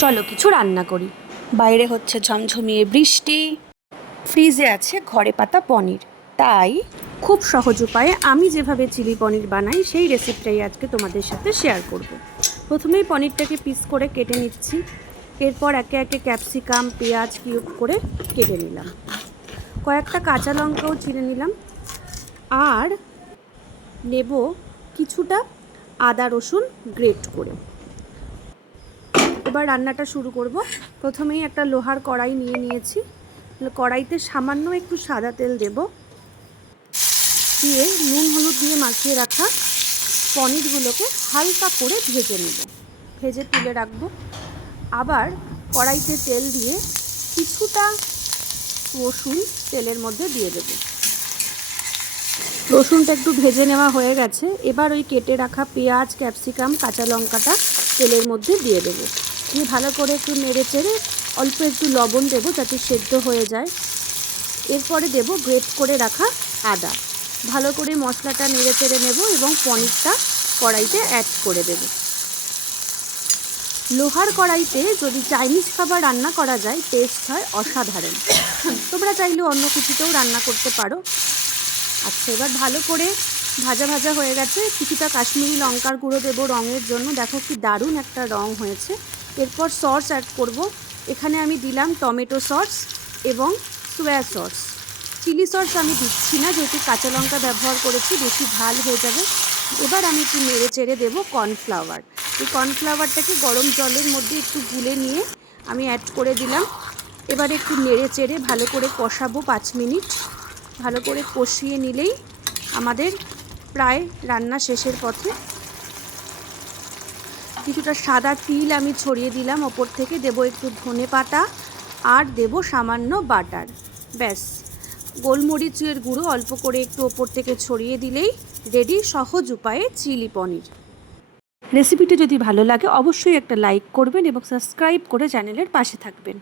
চলো কিছু রান্না করি। বাইরে হচ্ছে ঝমঝমিয়ে বৃষ্টি, ফ্রিজে আছে ঘরে পাতা পনির, তাই খুব সহজ উপায়ে আমি যেভাবে চিলি পনির বানাই সেই রেসিপিটাই আজকে তোমাদের সাথে শেয়ার করব। প্রথমেই পনিরটাকে পিস করে কেটে নিচ্ছি, এরপর একে একে ক্যাপসিকাম পেঁয়াজ কিউব করে কেটে নিলাম, কয়েকটা কাঁচা লঙ্কাও চিড়ে নিলাম, আর নেব কিছুটা আদা রসুন গ্রেট করে। এবার রান্নাটা শুরু করব। প্রথমেই একটা লোহার কড়াই নিয়ে নিয়েছি, কড়াইতে সামান্য একটু সাদা তেল দেব, দিয়ে নুন হলুদ দিয়ে মাখিয়ে রাখা পনিরগুলোকে হালকা করে ভেজে নেব, ভেজে তুলে রাখবো। আবার কড়াইতে তেল দিয়ে কিছুটা রসুন তেলের মধ্যে দিয়ে দেব। রসুনটা একটু ভেজে নেওয়া হয়ে গেছে, এবার ওই কেটে রাখা পেঁয়াজ ক্যাপসিকাম কাঁচা লঙ্কাটা তেলের মধ্যে দিয়ে দেবো, দিয়ে ভালো করে একটু নেড়ে চেড়ে অল্প একটু লবণ দেবো যাতে সেদ্ধ হয়ে যায়। এরপরে দেব গ্রেট করে রাখা আদা, ভালো করে মশলাটা নেড়ে চেড়ে নেব এবং পনিরটা কড়াইতে অ্যাড করে দেব। লোহার কড়াইতে যদি চাইনিজ খাবার রান্না করা যায় টেস্ট হয় অসাধারণ। তোমরা চাইলে অন্য কিছুতেও রান্না করতে পারো। আচ্ছা, এবার ভালো করে ভাজা ভাজা হয়ে গেছে, কিছুটা কাশ্মীরি লঙ্কার গুঁড়ো দেবো রঙের জন্য, দেখো কি দারুণ একটা রং হয়েছে। এরপর সস অ্যাড করব, এখানে আমি দিলাম টমেটো সস এবং সোয়া সস। চিলি সস আমি দিচ্ছি না, যেহেতু কাঁচা লঙ্কা ব্যবহার করেছি, বেশি ঝাল হয়ে যাবে। এবার আমি একটু নেড়ে চেড়ে দেবো কর্নফ্লাওয়ার। এই কর্নফ্লাওয়ারটাকে গরম জলের মধ্যে একটু গুলে নিয়ে আমি অ্যাড করে দিলাম। এবার একটু নেড়ে চেড়ে ভালো করে কষাবো 5 মিনিট। ভালো করে কষিয়ে নিলেই আমাদের প্রায় রান্না শেষের পথে। কিছুটা সাদা তিল আমি ছড়িয়ে দিলাম ওপর থেকে, দেবো একটু ধনে পাতা আর দেবো সামান্য বাটার। ব্যাস, গোলমরিচের গুঁড়ো অল্প করে একটু ওপর থেকে ছড়িয়ে দিলেই রেডি সহজ উপায়ে চিলি পনির। রেসিপিটি যদি ভালো লাগে অবশ্যই একটা লাইক করবেন এবং সাবস্ক্রাইব করে চ্যানেলের পাশে থাকবেন।